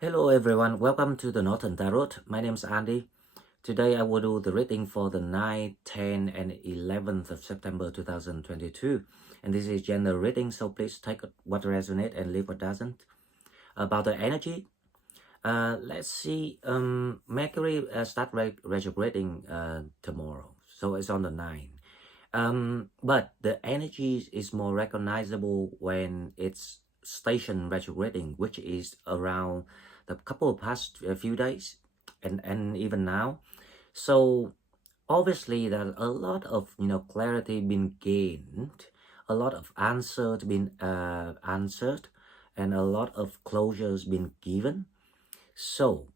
Hello everyone, welcome to the Northern Tarot. My name is Andy. Today I will do the reading for the 9th, 10th and 11th of September 2022. And this is general reading, so please take what resonates and leave what doesn't. About the energy, let's see, Mercury start retrograding tomorrow, so it's on the 9th. But the energy is more recognizable when it's station retrograding, which is around the couple of past few days and even now. So obviously there a lot of clarity been gained, a lot of answers been answered, and a lot of closures been given. So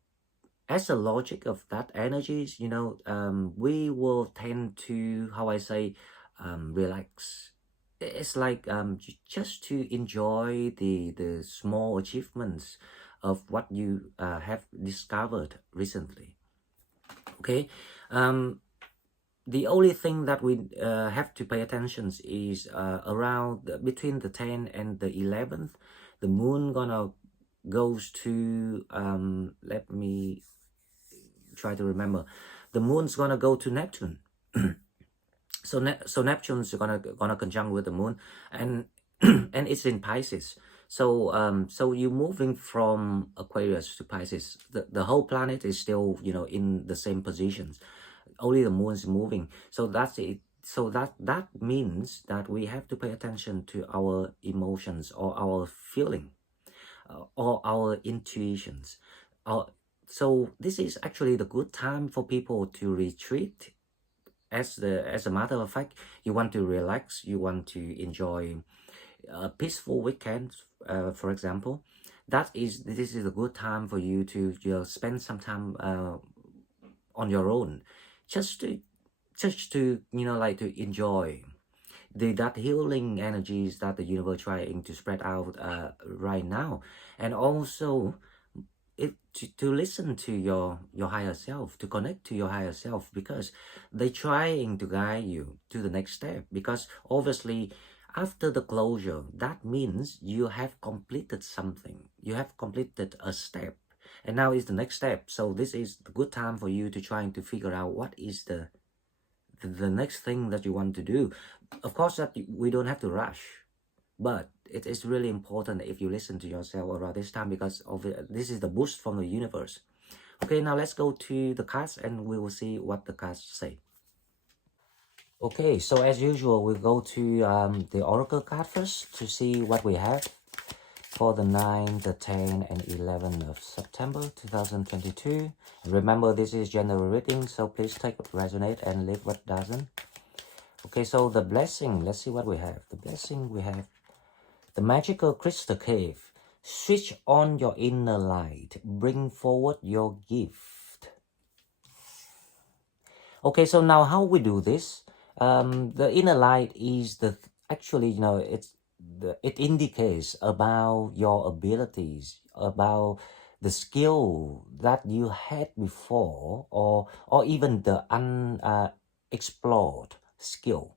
as a logic of that energies, we will tend to, how I say, relax. It's like just to enjoy the small achievements of what you have discovered recently. Okay, the only thing that we have to pay attention is around between the 10th and the 11th, the moon gonna goes to let me try to remember. The moon's gonna go to Neptune. So Neptune's gonna conjunct with the moon, and and it's in Pisces. So you're moving from Aquarius to Pisces. The whole planet is still in the same positions. Only the moon's moving. So that's it. So that means that we have to pay attention to our emotions or our feeling, or our intuitions. So this is actually the good time for people to retreat. As a matter of fact, you want to relax, you want to enjoy a peaceful weekend, for example. This is a good time for you to spend some time on your own, just to like to enjoy that healing energies that the universe trying to spread out right now. And also to listen to your higher self, to connect to your higher self, because they're trying to guide you to the next step. Because obviously after the closure, that means you have completed something, you have completed a step, and now is the next step. So this is the good time for you to trying to figure out what is the next thing that you want to do. Of course that we don't have to rush, but it is really important if you listen to yourself around this time, because of this is the boost from the universe. Okay, now let's go to the cards and we will see what the cards say. Okay, so as usual, we'll go to the oracle card first to see what we have for the 9, the 10, and 11 of September 2022. Remember, this is general reading, so please take what resonates and leave what doesn't. Okay, so the blessing, let's see what we have. The blessing we have the magical crystal cave. Switch on your inner light. Bring forward your gift. Okay, so now how we do this? The inner light is actually, it indicates about your abilities, about the skill that you had before, or even the unexplored skill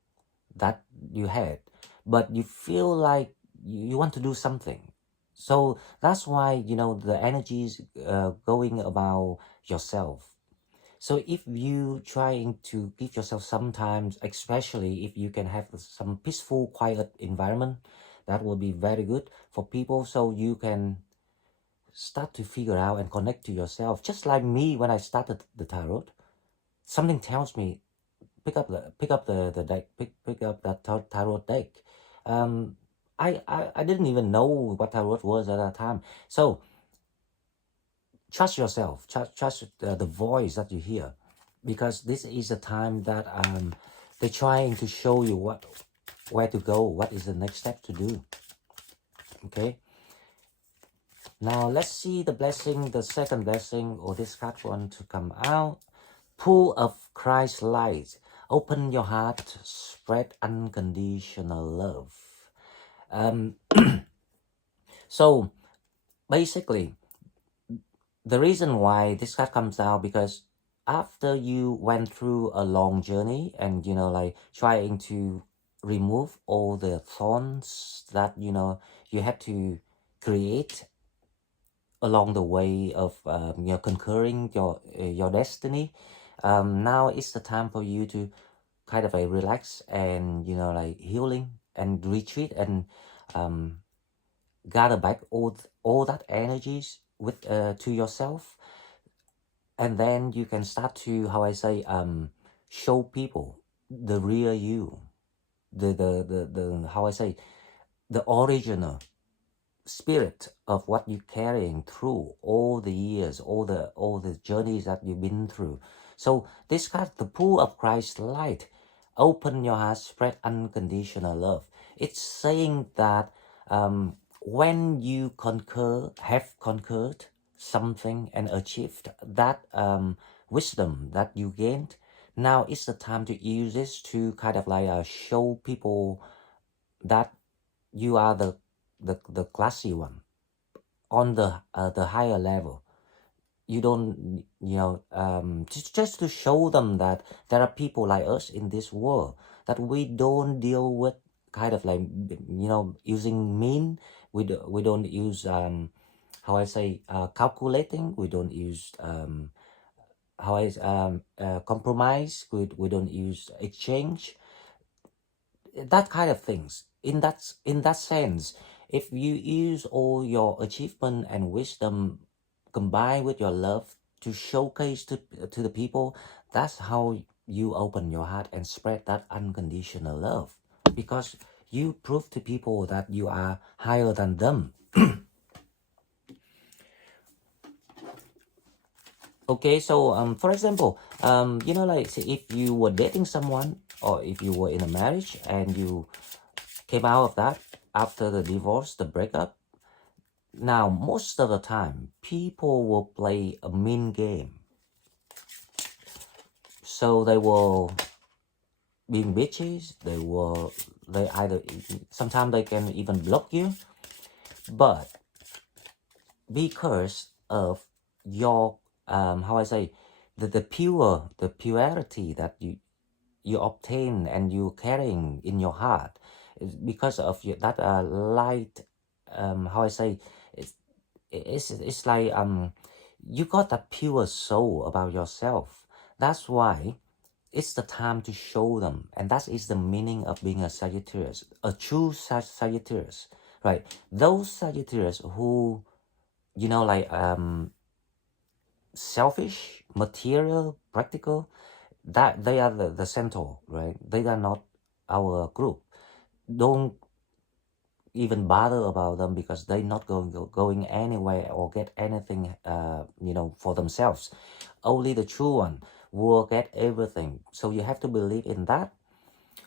that you had, but you feel like you want to do something. So that's why the energy is going about yourself. So if you trying to give yourself some time, especially if you can have some peaceful quiet environment, that will be very good for people, so you can start to figure out and connect to yourself. Just like me, when I started the tarot, something tells me pick up the deck, pick up that tarot deck. I didn't even know what tarot was at that time. So trust yourself, trust the voice that you hear, because this is a time that they're trying to show you where to go, what is the next step to do. Okay, now let's see the blessing, the second blessing, or this card one to come out. Pool of Christ's light. Open your heart, spread unconditional love. So basically, the reason why this card comes out, because after you went through a long journey and like trying to remove all the thorns that you had to create along the way of conquering your destiny. Now it's the time for you to kind of relax and like healing and retreat and um, gather back all that energies with to yourself, and then you can start to, how I say, show people the real you, the how I say, the original spirit of what you're carrying through all the years, all the journeys that you've been through. So this card, the pool of Christ's light, open your heart, spread unconditional love. It's saying that when you have conquered something and achieved that wisdom that you gained, now it's the time to use this to kind of like show people that you are the classy one on the higher level. You don't, just to show them that there are people like us in this world, that we don't deal with kind of like, using mean. We don't use how I say, calculating. We don't use compromise. We don't use exchange, that kind of things. In that sense, if you use all your achievement and wisdom combined with your love to showcase to the people, that's how you open your heart and spread that unconditional love, because you prove to people that you are higher than them. Okay, so for example, like, say if you were dating someone, or if you were in a marriage and you came out of that after the divorce, the breakup. Now, most of the time, people will play a mean game. So they will being bitches. They either, sometimes they can even block you. But because of your, how I say, the purity that you obtain and you carrying in your heart, because of that light, how I say, it's like you got that pure soul about yourself. That's why it's the time to show them, and that is the meaning of being a Sagittarius, a true Sagittarius, right? Those Sagittarius who, like, selfish, material, practical, that they are the centaur, right? They are not our group. Don't even bother about them, because they're not going anywhere or get anything, for themselves. Only the true one will get everything. So you have to believe in that.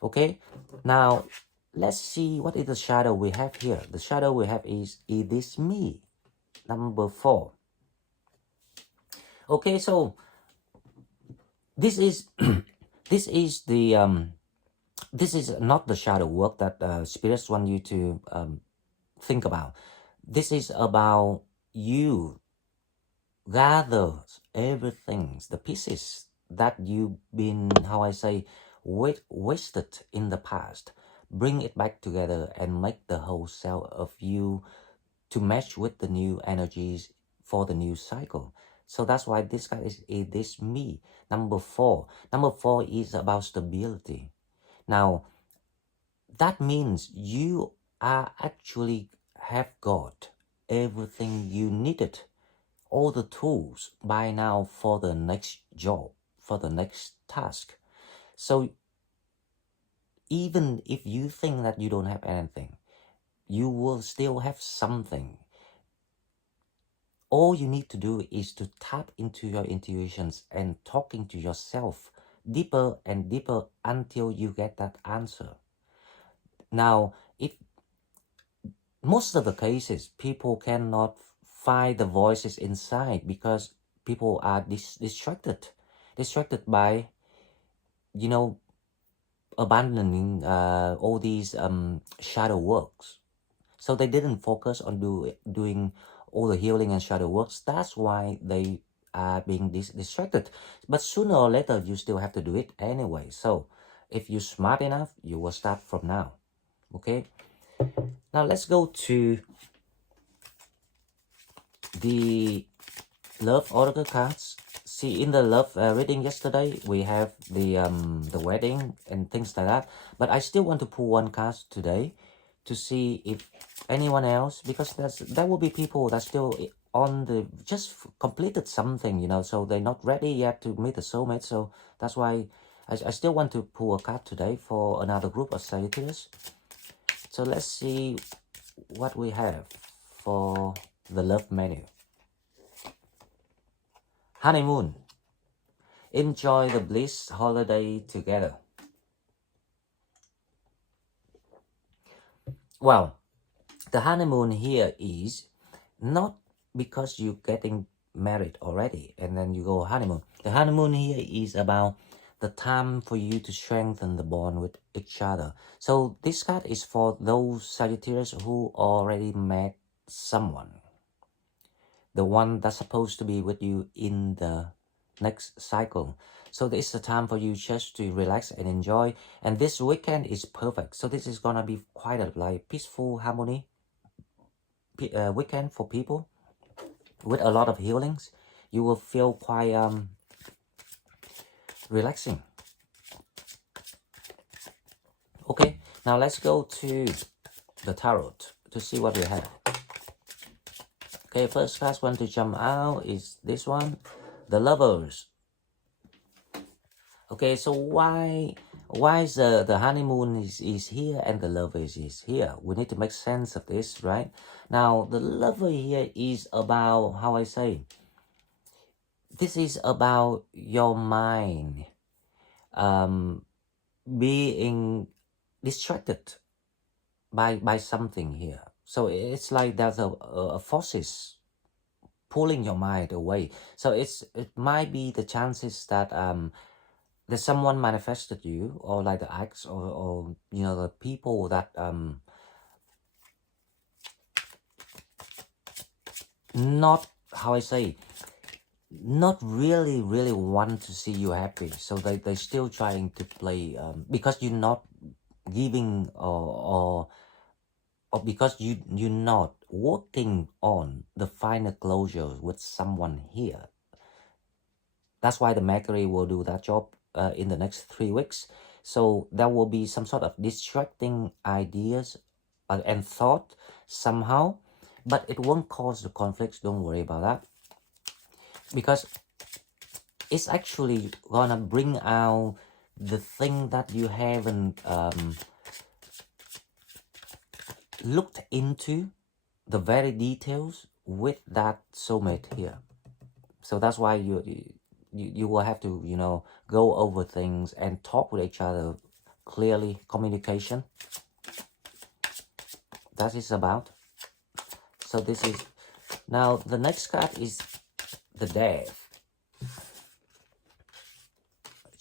Okay, now let's see what is the shadow we have here. The shadow we have is "It is me," number 4. Okay, so this is this is the this is not the shadow work that spirits want you to think about. This is about you gather everything, the pieces that you've been, how I say, wasted in the past. Bring it back together and make the whole self of you to match with the new energies for the new cycle. So that's why this guy is "It is me," number 4. Number 4 is about stability. Now, that means you are actually have got everything you needed, all the tools by now for the next job, for the next task. So even if you think that you don't have anything, you will still have something. All you need to do is to tap into your intuitions and talking to yourself deeper and deeper until you get that answer. Now, if most of the cases, people cannot find the voices inside because people are distracted by, abandoning all these shadow works. So they didn't focus on doing all the healing and shadow works. That's why they are being distracted. But sooner or later, you still have to do it anyway. So if you're smart enough, you will start from now. Okay. Now let's go to the love oracle cards. See, in the love reading yesterday, we have the wedding and things like that. But I still want to pull one card today to see if anyone else, because there will be people that still on the just completed something, you know, so they're not ready yet to meet the soulmate. So that's why I still want to pull a card today for another group of Sagittarius. So let's see what we have for the love menu. Honeymoon. Enjoy the bliss holiday together. Well, the honeymoon here is not because you're getting married already and then you go honeymoon. The honeymoon here is about the time for you to strengthen the bond with each other. So this card is for those Sagittarius who already met someone. The one that's supposed to be with you in the next cycle. So this is a time for you just to relax and enjoy. And this weekend is perfect. So this is gonna be quite a like peaceful harmony weekend for people with a lot of healings. You will feel quite relaxing. Okay, now let's go to the tarot to see what we have. Okay, first card one to jump out is this one, the Lovers. Okay, so why is the honeymoon is here and the lover is here? We need to make sense of this, right? Now, the lover here is about, how I say, this is about your mind being distracted by something here. So it's like there's a forces pulling your mind away. So it might be the chances that there's someone manifested you, or like the acts, or you know, the people that not, how I say, not really want to see you happy. So they're still trying to play because you're not giving or because you're not working on the final closure with someone here. That's why the Mercury will do that job in the next 3 weeks. So there will be some sort of distracting ideas and thought somehow, but it won't cause the conflicts. Don't worry about that, because it's actually gonna bring out the thing that you haven't looked into, the very details with that soulmate here. So that's why you will have to, you know, go over things and talk with each other clearly. Communication, that is about. So this is, now the next card is the Death.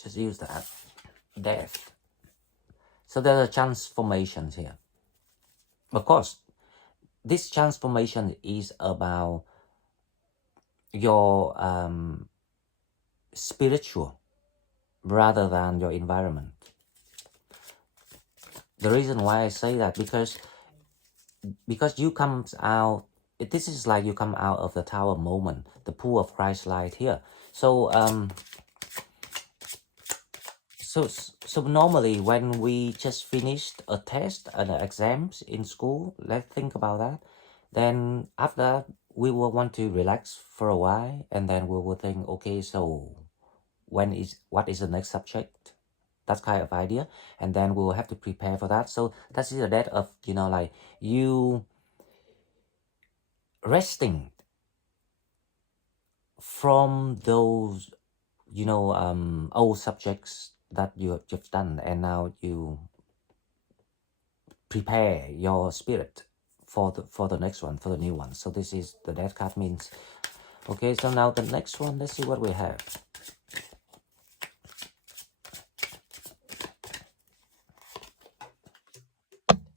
Just use that, Death. So there are transformations here. Of course, this transformation is about your spiritual rather than your environment. The reason why I say that, because you come out, this is like you come out of the tower moment, the pool of Christ light here. So so normally when we just finished a test and exams in school, let's think about that. Then after that, we will want to relax for a while, and then we will think, okay, so what is the next subject? That kind of idea, and then we will have to prepare for that. So that's the death of, you know, like you resting from those, you know, old subjects that you've done, and now you prepare your spirit for the next one, for the new one. So this is the death card means. Okay, so now the next one, let's see what we have.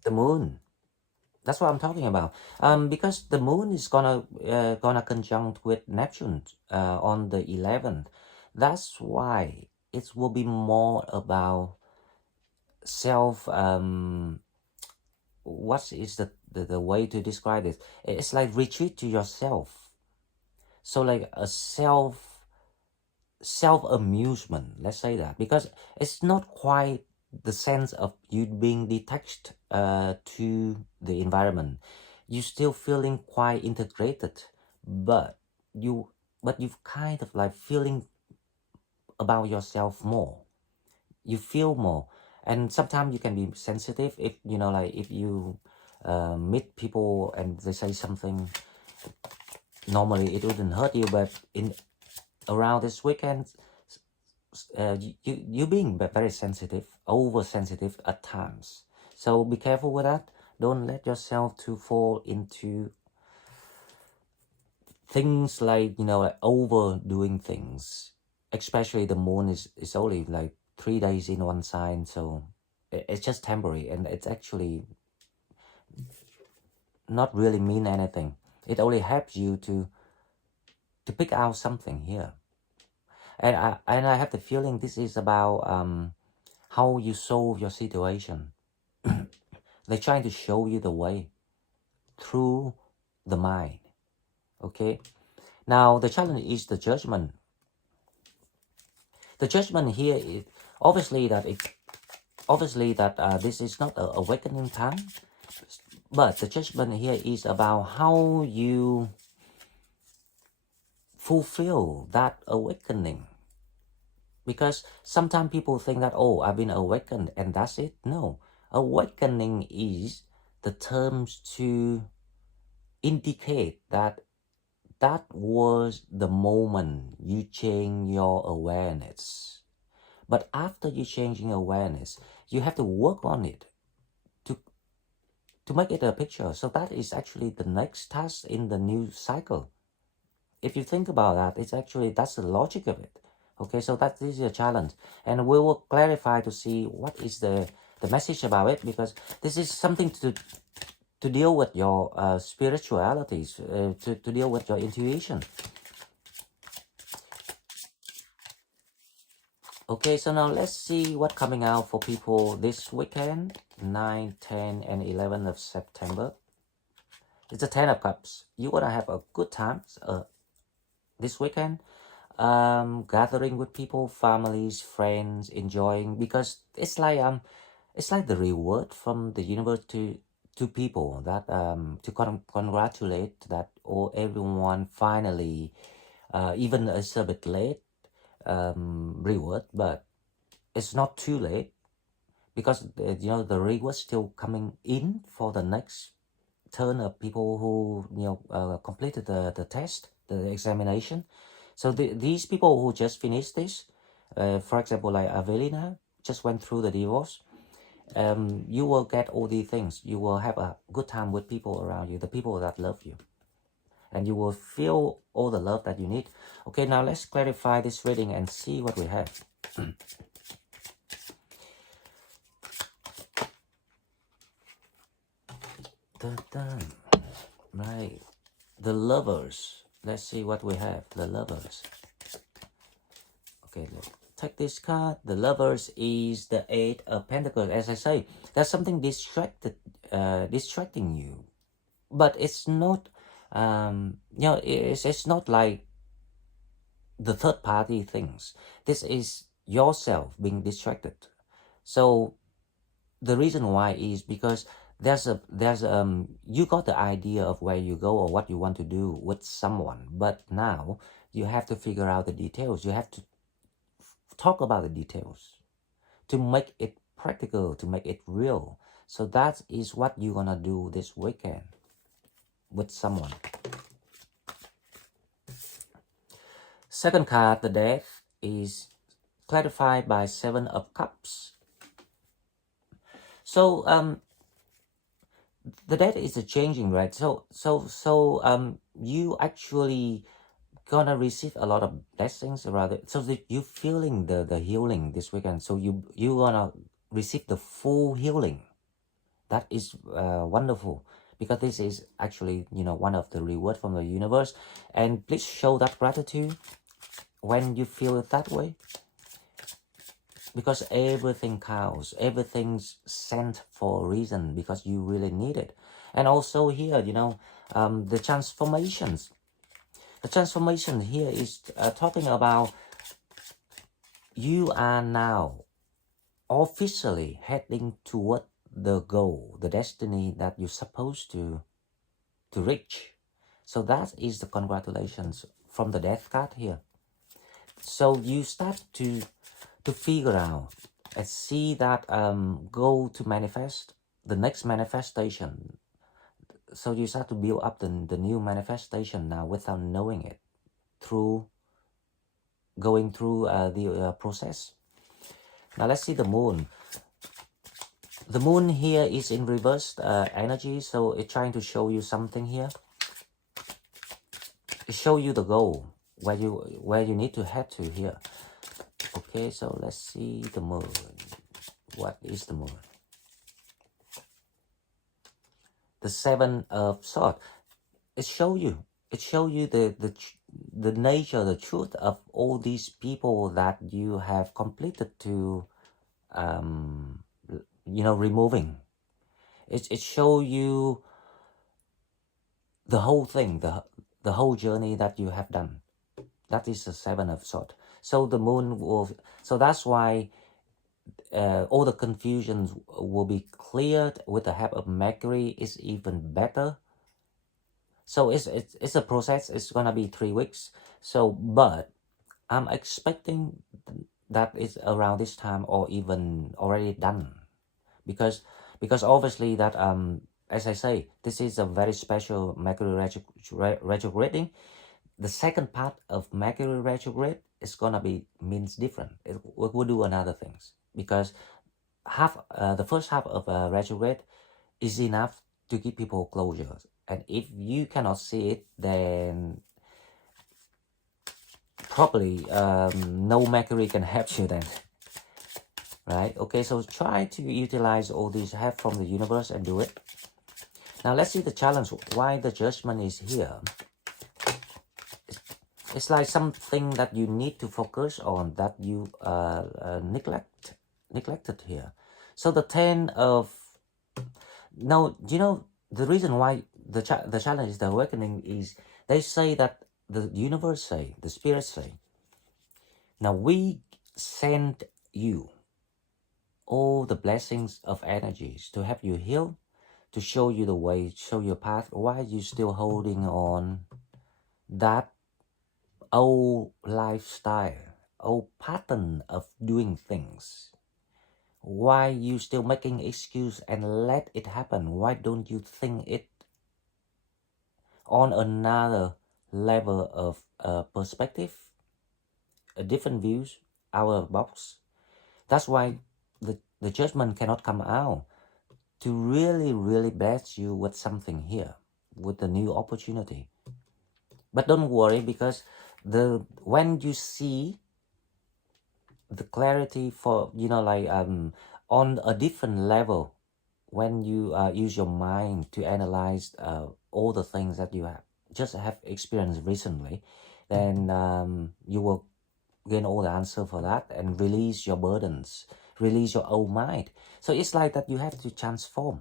The Moon. That's what I'm talking about. Because the Moon is gonna conjunct with Neptune on the 11th. That's why it will be more about self. What is the way to describe it? It's like retreat to yourself. So like a self-amusement, let's say that, because it's not quite the sense of you being detached to the environment. You're still feeling quite integrated, but you've kind of like feeling about yourself more. You feel more, and sometimes you can be sensitive if you know, like if you meet people and they say something, normally it wouldn't hurt you, but in around this weekend, you being very sensitive, oversensitive at times. So be careful with that. Don't let yourself to fall into things like, you know, like overdoing things. Especially the moon is only like 3 days in one sign, so it's just temporary, and it's actually not really mean anything. It only helps you to pick out something here. And I have the feeling this is about how you solve your situation. They're trying to show you the way through the mind. Okay. Now the challenge is the judgment. The judgment here is obviously that this is not an awakening time, but the judgment here is about how you fulfill that awakening. Because sometimes people think that, oh, I've been awakened and that's it. No, awakening is the terms to indicate that that was the moment you change your awareness. But after you changing awareness, you have to work on it to make it a picture. So that is actually the next task in the new cycle. If you think about that, it's actually, that's the logic of it. Okay, so that is a challenge, and we will clarify to see what is the message about it, because this is something to deal with your spiritualities, to deal with your intuition. Okay, so now let's see what's coming out for people this weekend, 9, 10, and 11 of September. It's the 10 of Cups. You're gonna have a good time this weekend, gathering with people, families, friends, enjoying, because it's like the reward from the universe to people that to congratulate that, or everyone finally, even it's a bit late, reward, but it's not too late, because you know, the reward still coming in for the next turn of people who, you know, completed the test, the examination. So these people who just finished this, for example, like Avelina just went through the divorce, you will get all these things. You will have a good time with people around you, the people that love you, and you will feel all the love that you need. Okay, now let's clarify this reading and see what we have. Dun-dun. Right, the Lovers. Let's see what we have. The Lovers. Okay, let's take this card. The Lovers is the 8 of Pentacles. As I say, there's something distracting you, but it's not, you know, it's not like the third party things. This is yourself being distracted. So the reason why is because there's you got the idea of where you go or what you want to do with someone, but now you have to figure out the details. You have to talk about the details to make it practical, to make it real. So that is what you're gonna do this weekend with someone. Second card, the Death, is clarified by 7 of Cups. So the Death is a changing, right? So you actually gonna receive a lot of blessings around it, so that you feeling the healing this weekend. So you gonna receive the full healing. That is wonderful, because this is actually, you know, one of the reward from the universe. And please show that gratitude when you feel it that way, because everything counts, everything's sent for a reason, because you really need it. And also here, you know, the transformations. The transformation here is talking about you are now officially heading toward the goal, the destiny that you're supposed to reach. So that is the congratulations from the death card here. So you start to figure out and see that goal to manifest, the next manifestation. So you start to build up the new manifestation now without knowing it, through going through the process. Now let's see the moon. The moon here is in reversed energy, so it's trying to show you something here. It show you the goal where you need to head to here. Okay, so let's see the moon. What is the moon? The Seven of Swords. It show you the nature, the truth of all these people that you have completed to removing. It show you the whole thing, the whole journey that you have done. That is the Seven of Swords. So the moon will, so that's why all the confusions will be cleared with the help of Mercury. Is even better. So it's a process. It's gonna be 3 weeks. So, but I'm expecting that it's around this time or even already done, because obviously that as I say, this is a very special Mercury retrograding. The second part of Mercury retrograde is gonna be means different. We'll do another things, because the first half of retrograde is enough to give people closure, and if you cannot see it, then probably no Mercury can help you then. Right? Okay, so try to utilize all these help from the universe and do it. Now let's see the challenge. Why the Judgment is here? It's like something that you need to focus on that you neglected here. So the 10 of, now, the reason why the challenge is the awakening is, they say that the universe say, the spirits say, now we send you all the blessings of energies to help you heal, to show you the way, show your path. Why are you still holding on that old lifestyle, old pattern of doing things? Why you still making excuse and let it happen? Why don't you think it on another level of perspective, a different views, our box? That's why the Judgment cannot come out to really bless you with something here, with the new opportunity. But don't worry, because when you see the clarity for, on a different level, when you use your mind to analyze all the things that you have experienced recently, then you will gain all the answer for that and release your burdens, release your old mind. So it's like that you have to transform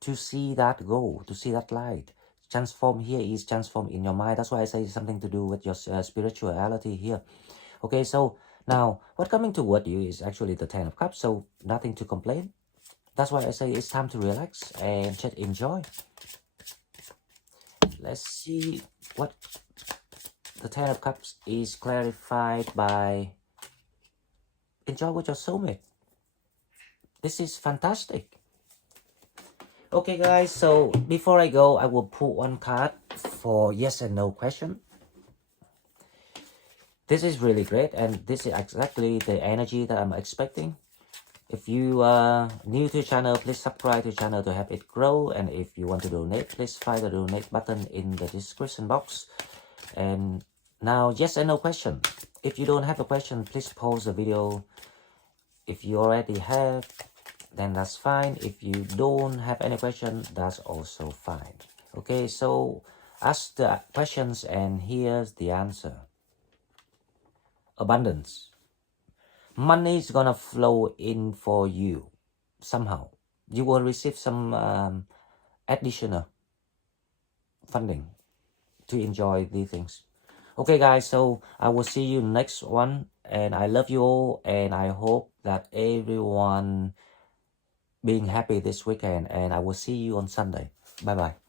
to see that goal, to see that light. Transform here is transform in your mind. That's why I say something to do with your spirituality here. Okay, so now what coming toward you is actually the 10 of Cups, so nothing to complain. That's why I say it's time to relax and just enjoy. Let's see what the 10 of Cups is clarified by. Enjoy with your soulmate. This is fantastic. Okay guys, so before I go, I will pull one card for yes and no question. This is really great, and this is exactly the energy that I'm expecting. If you are new to the channel, please subscribe to the channel to help it grow. And if you want to donate, please find the donate button in the description box. And now, yes and no question. If you don't have a question, please pause the video. If you already have, then that's fine. If you don't have any question, that's also fine. Okay, so ask the questions and here's the answer. Abundance. Money is gonna flow in for you somehow. You will receive some additional funding. to enjoy these things. Okay, guys, so I will see you next one, and I love you all, and I hope that everyone being happy this weekend, and I will see you on Sunday. Bye bye.